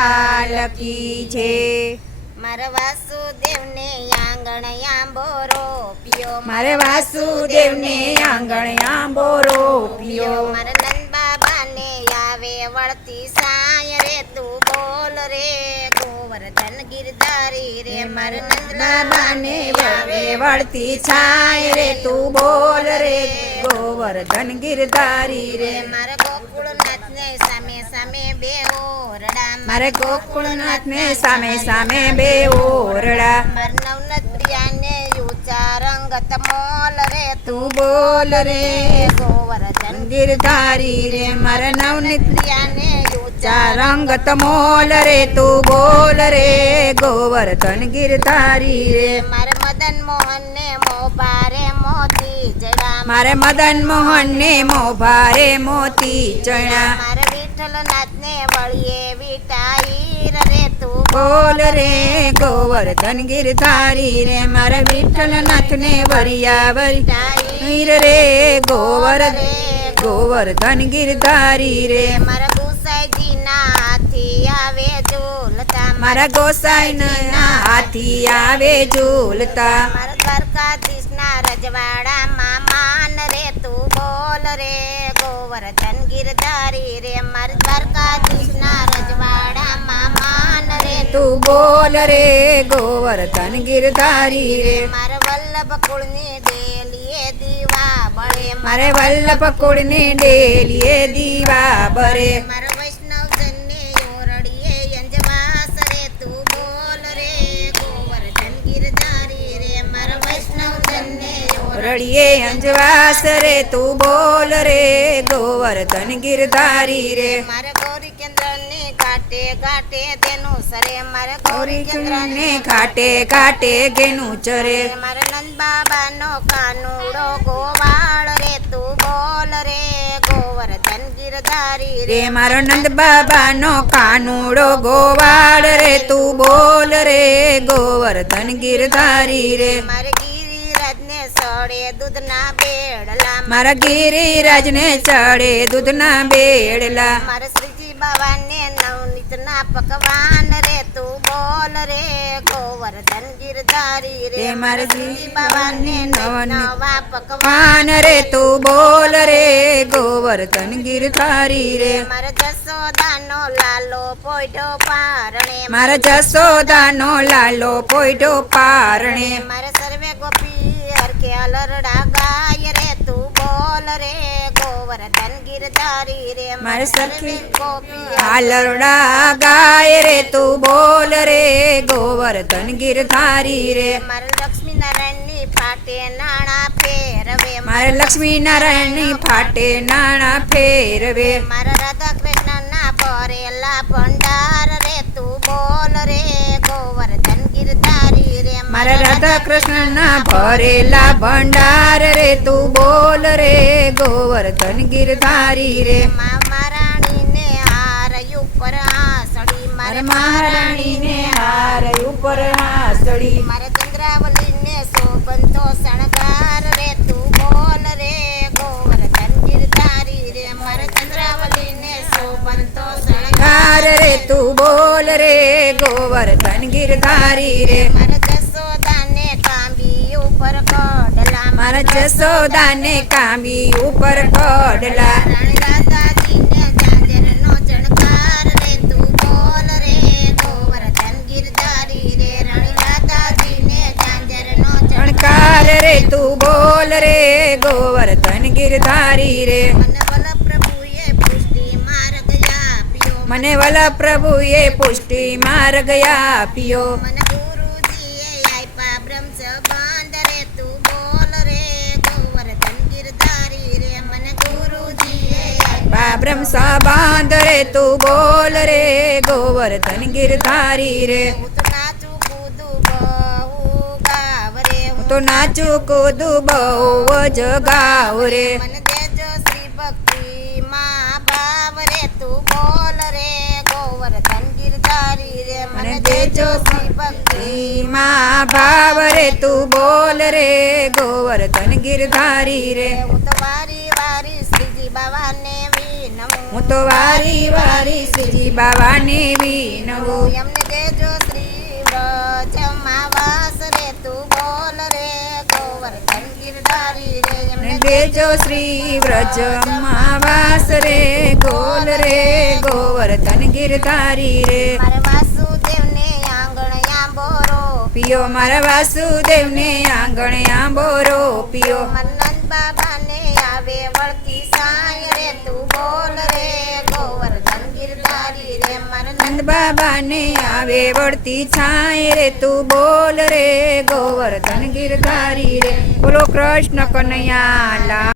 લાલ કી છે। મારા વાસુદેવને આંગણ આંબો રોપ્યો, મારે વાસુદેવને આંગણ આંબો રોપ્યો। મારા નંદ બાબાને આવે વળતી સાય રે તું બોલ રે ગોવર્ધન ગિરધારી રે મારા નંદ બાબાને આવે વળતી છાય રે તું બોલ રે ગોવર્ધન ગિરધારી રે। મારા ગોકુળનાથને સામે સામે બે ઓરડા, મારે ગોકુળનાથને સામે સામે બે ઓરડા। મારા નવનત પ્રિયાને ઊંચા રંગત મોલ રે તું બોલ રે ગોવર્ધન ગિરધારી રે મારા નવનીત પ્રિયાને ઊંચા રંગત મોલ રે તું બોલ રે ગોવર્ધન ગિરધારી રે। મારે મદન મોહન ને મોભારે મોતી જડા, મારે મદન મોહન ને મોભારે મોતી ચણા। મારે વિઠ્ઠલનાથ ને વળીએ વિટાઈ રે તું બોલ રે ગોવર્ધન ગિરધારી રે મારા વિઠ્ઠલનાથ ને વરિયા વરિયા રે ગોવર્ધન ગિરધારી રે। મારા ગુસાઈજી ના હાથી આવે ઝૂલતા, મારા ગોસાઈ ના હાથી આવે ઝૂલતા। મારા દ્વારકાધીશ ના રજવાડામાં માન રે તું બોલ રે ગોવર્ધન ગિરધારી રે મારા દ્વારકાધીશ ના રજવાડામાં માન રે તું બોલ રે ગોવર્ધન ગિરધારી રે। મારા વલ્લભ કુળની ડેલીએ દીવા બળે, મારે વલ્લભ કુળની ડેલીએ દીવા બરે। મારા વૈષ્ણવજનને ઓરડીએ અંજવાસ રે તું બોલ રે ગોવર્ધન ગિરધારી રે મારા વૈષ્ણવજનને રડીએ અંજવાસ રે તું બોલ રે ગોવર્ધન ગિરધારી રે। મારા ગૌરી કેન્દ્રને ઘાટે ઘાટે તેનું સરે મારા ગૌરી ચરણને ઘાટે ઘાટે ઘેનું ચરે। મારા નંદ બાબાનો કાનુડો ગોવાળ રે તું બોલ રે ગોવર્ધન ગિરધારી રે મારો નંદ બાબાનો કાનુડો ગોવાળ રે તું બોલ રે ગોવર્ધન ગિરધારી રે। મારે ગિરિરાજને સડે દૂધના બેડલા, મારા ગિરિરાજને ચડે દૂધના બેડલા। મારા શ્રીજી બાબાને નવનીતના પકવાન રે તું બોલ રે ગોવર્ધન ગિરધારી રે રે મારે શ્રીજી બાબાને નવા પકવાન પાન રે તું બોલ રે ગોવર્ધન ગિરધારી રે। મારા જસોદાનો લાલો પોઈઢો પારણે, મારા જસોદાનો લાલો પોઈઢો પારણે। મારા સર્વે ગોપી હરકે અલરડા ગાય રે તું બોલ રે ગોવર્ધન ગિરધારી રે મારે સખી ગોપી હાલરડા ગાય રે તું બોલ રે ગોવર્ધન ગિરધારી રે। મારા લક્ષ્મી નારાયણની ફાટે નાણા ફેરવે, મારે લક્ષ્મી નારાયણની ફાટે નાણા ફેરવે। મારા રાધા કૃષ્ણના ભરેલા ભંડાર રે તું બોલ રે ગોવર્ધન ગિરધારી રે મારા રાધા કૃષ્ણના ભરેલા ભંડાર રે તું બોલ રે ગોવર્ધન ગિરધારી રે। મહારાણીને હાર ઉપર હાસડી, મારે મહારાણીને હાર ઉપર હાસડી, મારા ચંદ્રાવલીને શોભંતો શણગાર રે તું બોલ રે ગોવર્ધન ગિરધારી રે મારા ચંદ્રાવલીને શોભંતો હાર રે તું બોલ રે ગોવર્ધન ગિરધારી રે। મારા જસોદાને કાંબી ઉપર કડલા, મારા જસોદાને કાંબી ઉપર કડલા, રાણી રાધાજીને ઝાંઝરનો ચણકાર રે તું બોલ રે ગોવર્ધન ગિરધારી રે રાણી રાધાજીને ઝાંઝરનો ચણકાર રે તું બોલ રે ગોવર્ધન ગિરધારી રે। મને વલ્લભ પ્રભુએ પુષ્ટિ માર્ગ આપ્યો, મને વલ્લભ પ્રભુએ પુષ્ટિ માર્ગ આપ્યો, મને ગુરુજીએ આપ્યા બ્રહ્મ સંબંધ રે તું બોલ રે ગોવર્ધન ગિરધારી રે મને ગુરુજીએ આપ્યા બ્રહ્મ સંબંધ રે તું બોલ રે ગોવર્ધન ગિરધારી રે। હું તો નાચું કૂદું બહુ જ ગાવ રે, હું તો નાચું કૂદું બહુ જ ગાવ રે। મને દેજો શ્રી ભક્તિ માં ભાવ રે તું બોલ રે ગોવર્ધન ગિરધારી રે મને દેજો શ્રી ભક્તિ માં ભાવ રે તું બોલ રે ગોવર્ધન ગિરધારી રે। હું તો વારી વારી શ્રીજી બાબાને વિનમું, હું તો વારી વારી શ્રીજી બાવાને વિનવું, એમને દેજો શ્રી વ્રજમાં વાસ રે તું બોલ રે ગોવર્ધન ગિરધારી રે એમને દેજો શ્રી વ્રજમાં વાસ રે ગોલ રે ગોવર્ધન ગિરધારી રે મારે વાસુદેવને આંગણ આંબોરો પિયો મારા વાસુદેવને આંગણે આંબોરો પિયો મનંદ બાબાને આવે વળતી સાય રે તું બોલ રે ગોવર્ધન ગિરધારી રે નંદ બાબાને આવે વળતી છાય રે તું બોલ રે ગોવર્ધન ગિરધારી રે બોલો કૃષ્ણ કનૈયા લાલ